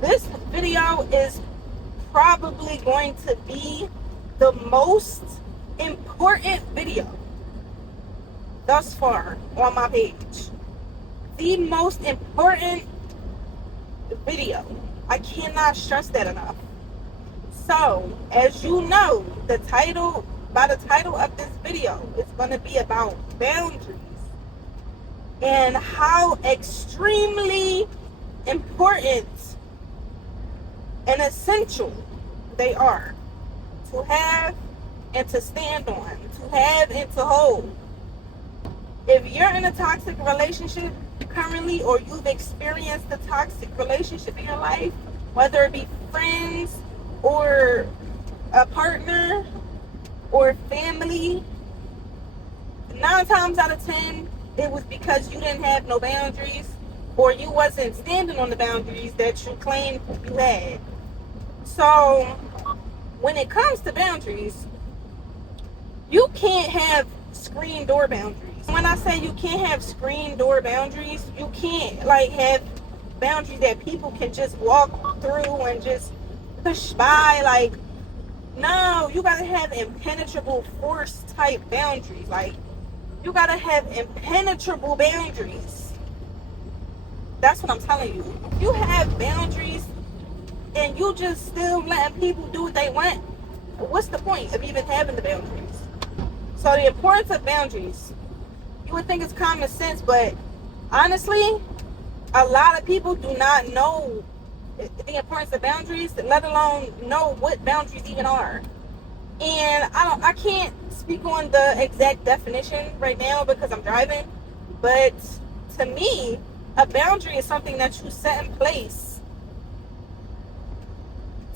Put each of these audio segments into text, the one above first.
This video is probably going to be the most important video thus far on my page. The most important video. I cannot stress that enough. So, as you know, by the title of this video, it's going to be about boundaries and how extremely important and essential they are to have and to stand on, to have and to hold. If you're in a toxic relationship currently, or you've experienced a toxic relationship in your life, whether it be friends or a partner or family, 9 times out of 10, it was because you didn't have no boundaries, or you wasn't standing on the boundaries that you claimed you had. So, when it comes to boundaries, you can't have screen door boundaries. When I say you can't have screen door boundaries, you can't have boundaries that people can just walk through and just push by. No, you gotta have impenetrable force type boundaries. You gotta have impenetrable boundaries. That's what I'm telling you. If you have boundaries and you just still letting people do what they want, what's the point of even having the boundaries? So the importance of boundaries, you would think it's common sense, but honestly, a lot of people do not know the importance of boundaries, let alone know what boundaries even are. And I can't speak on the exact definition right now because I'm driving, but to me, a boundary is something that you set in place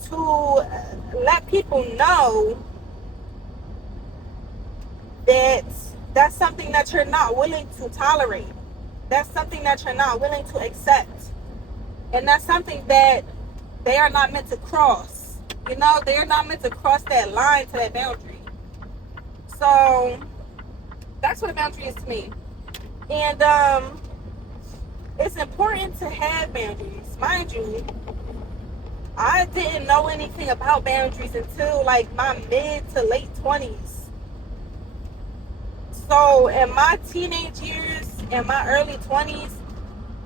to let people know that that's something that you're not willing to tolerate. That's something that you're not willing to accept. And that's something that they are not meant to cross. They're not meant to cross that line to that boundary. So that's what a boundary is to me. And it's important to have boundaries. Mind you, I didn't know anything about boundaries until my mid to late 20s. So in my teenage years and my early 20s,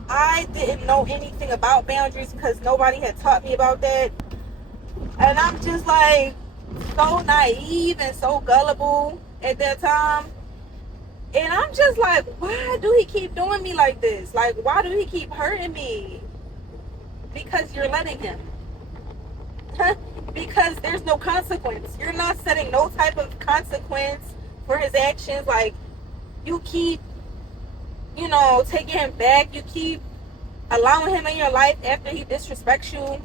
I didn't know anything about boundaries because nobody had taught me about that. And I'm just so naive and so gullible at that time. And I'm just why do he keep doing me like this? Why do he keep hurting me? Because you're letting him. Because there's no consequence. You're not setting no type of consequence for his actions. You keep, taking him back. You keep allowing him in your life after he disrespects you.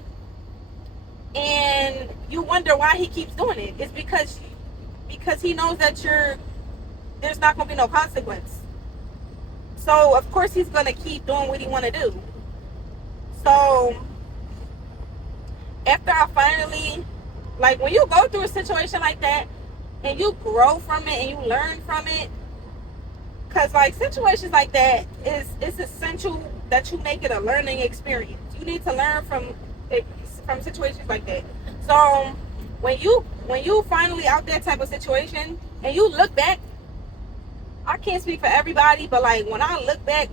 And you wonder why he keeps doing it. It's because he knows that there's not going to be no consequence. So, of course, he's going to keep doing what he want to do. So, after I finally, when you go through a situation like that, and you grow from it and you learn from it, because situations like that, it's essential that you make it a learning experience. You need to learn from situations like that. So when you finally out that type of situation and you look back, I can't speak for everybody, but when I look back,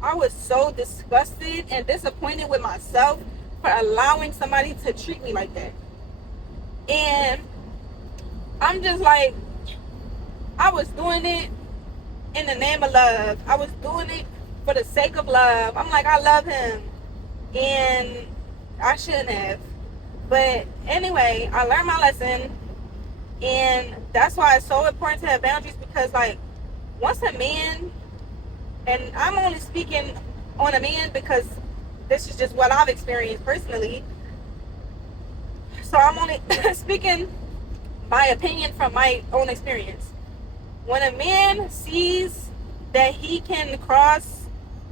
I was so disgusted and disappointed with myself for allowing somebody to treat me like that. And I'm just I was doing it in the name of love. I was doing it for the sake of love. I'm I love him. And I shouldn't have. But anyway, I learned my lesson. And that's why it's so important to have boundaries, because once a man, and I'm only speaking on a man because this is just what I've experienced personally. So I'm only speaking my opinion from my own experience. When a man sees that he can cross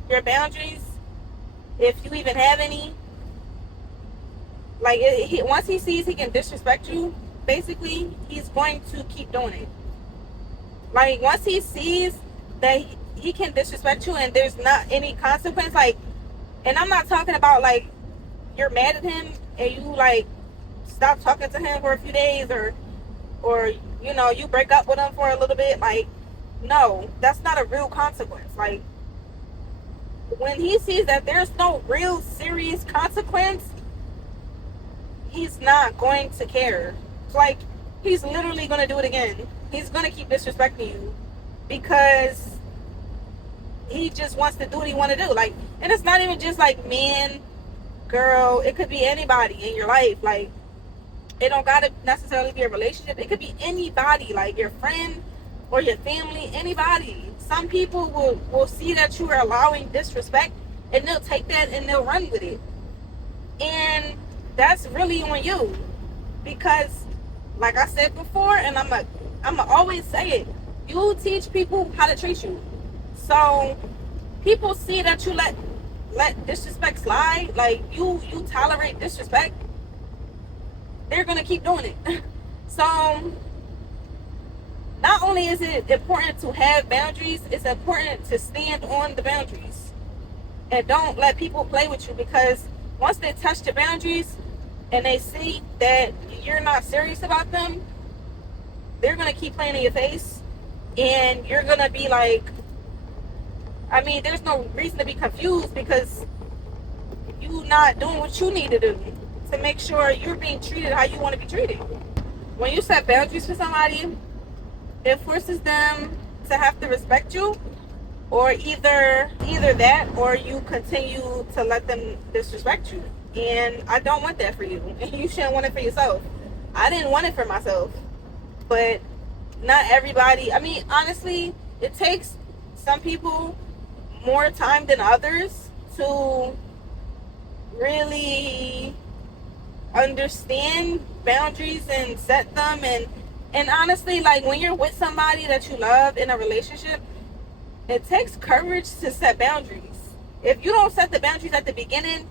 your boundaries, if you even have any, once he sees he can disrespect you, basically, he's going to keep doing it. Once he sees that he can disrespect you and there's not any consequence, and I'm not talking about you're mad at him and you like stop talking to him for a few days, or you know, you break up with him for a little bit, like, no, that's not a real consequence. Like, when he sees that there's no real serious consequence, he's not going to care. Like, he's literally going to do it again. He's going to keep disrespecting you because he just wants to do what he want to do. Like, and it's not even just like man, girl, it could be anybody in your life. Like, it don't gotta necessarily be a relationship. It could be anybody, like your friend or your family, anybody. Some people will see that you are allowing disrespect and they'll take that and they'll run with it. And that's really on you. Because like I said before, and I'ma always say it, you teach people how to treat you. So people see that you let disrespect slide, like you tolerate disrespect, they're gonna keep doing it. So not only is it important to have boundaries, it's important to stand on the boundaries and don't let people play with you, because once they touch the boundaries and they see that you're not serious about them, they're gonna keep playing in your face, and you're gonna be like, I mean, there's no reason to be confused because you not doing what you need to do to make sure you're being treated how you want to be treated. When you set boundaries for somebody, it forces them to have to respect you, or either that, or you continue to let them disrespect you. And I don't want that for you, and you shouldn't want it for yourself. I didn't want it for myself, but not everybody. I mean, honestly, it takes some people more time than others to really understand boundaries and set them. And honestly, like, when you're with somebody that you love in a relationship, it takes courage to set boundaries. If you don't set the boundaries at the beginning,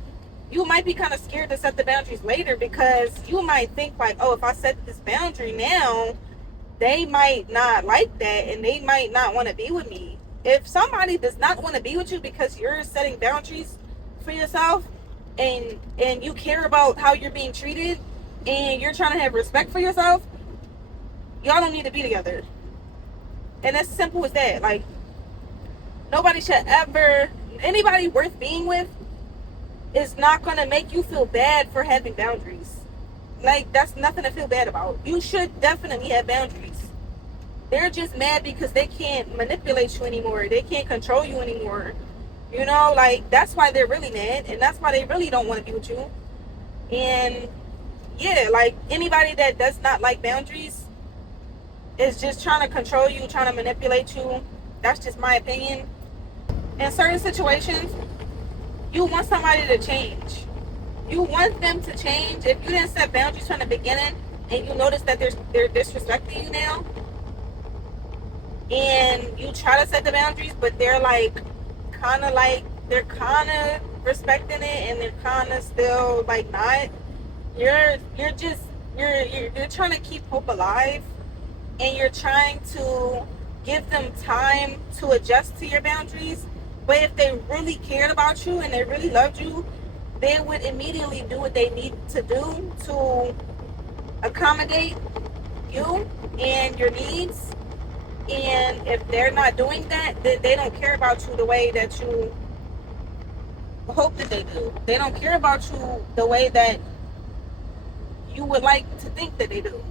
you might be kind of scared to set the boundaries later, because you might think like, oh, if I set this boundary now, they might not like that and they might not want to be with me. If somebody does not want to be with you because you're setting boundaries for yourself, and you care about how you're being treated, and you're trying to have respect for yourself, y'all don't need to be together. And as simple as that. Like, nobody should ever, anybody worth being with is not going to make you feel bad for having boundaries. Like, that's nothing to feel bad about. You should definitely have boundaries. They're just mad because they can't manipulate you anymore. They can't control you anymore. You know, like, that's why they're really mad, and that's why they really don't want to be with you. And yeah, like, anybody that does not like boundaries is just trying to control you, trying to manipulate you. That's just my opinion. In certain situations, you want somebody to change. You want them to change. If you didn't set boundaries from the beginning and you notice that they're disrespecting you now, and you try to set the boundaries, but they're like they're kind of respecting it and they're kind of still like not, you're trying to keep hope alive, and you're trying to give them time to adjust to your boundaries. But if they really cared about you and they really loved you, they would immediately do what they need to do to accommodate you and your needs. And if they're not doing that, then they don't care about you the way that you hope that they do. They don't care about you the way that you would like to think that they do.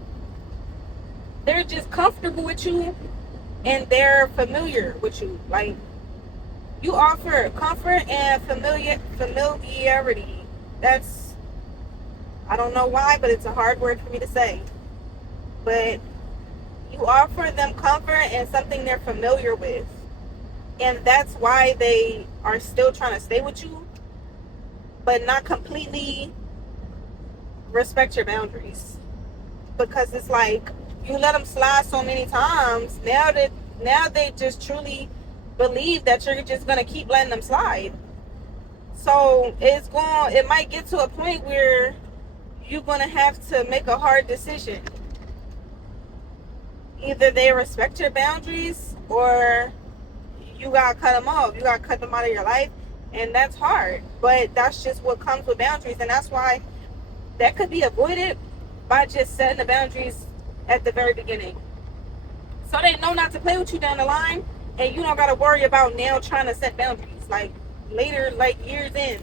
They're just comfortable with you and they're familiar with you. Like, you offer comfort and familiarity. That's, I don't know why, but it's a hard word for me to say. But you offer them comfort and something they're familiar with. And that's why they are still trying to stay with you, but not completely respect your boundaries. Because it's like, you let them slide so many times, now they just truly believe that you're just going to keep letting them slide. So it might get to a point where you're going to have to make a hard decision. Either they respect your boundaries, or you got to cut them off. You got to cut them out of your life. And that's hard, but that's just what comes with boundaries. And that's why that could be avoided by just setting the boundaries at the very beginning. So they know not to play with you down the line, and you don't got to worry about now trying to set boundaries like later, like years in.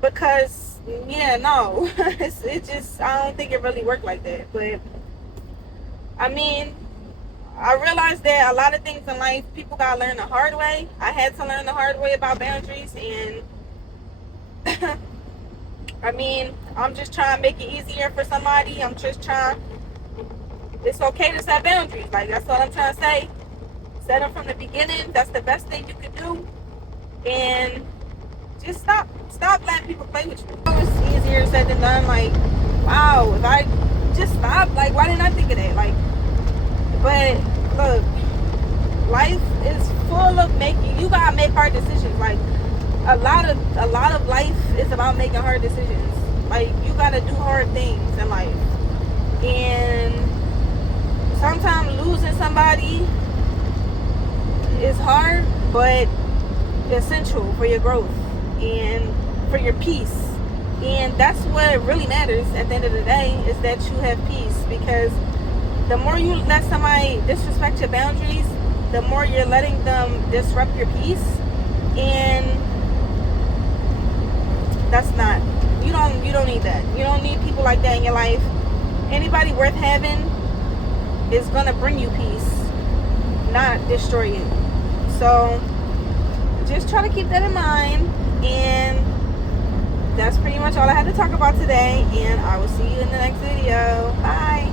Because, yeah, no, it just, I don't think it really worked like that. But, I mean, I realized that a lot of things in life, people got to learn the hard way. I had to learn the hard way about boundaries, and I mean, I'm just trying to make it easier for somebody. I'm just trying, it's okay to set boundaries. Like, that's what I'm trying to say. Set them from the beginning. That's the best thing you can do. And just stop letting people play with you. It's easier said than done. Like, wow, if I just stopped, like, why didn't I think of that? Like, but look, life is full of you gotta make hard decisions. Like, a lot of life is about making hard decisions. Like, you gotta do hard things in life, and sometimes losing somebody is hard, but essential for your growth and for your peace. And that's what really matters at the end of the day, is that you have peace. Because the more you let somebody disrespect your boundaries, the more you're letting them disrupt your peace. And that's not, you don't need that. You don't need people like that in your life. Anybody worth having is gonna bring you peace, not destroy you. So just try to keep that in mind. And that's pretty much all I had to talk about today, and I will see you in the next video. Bye.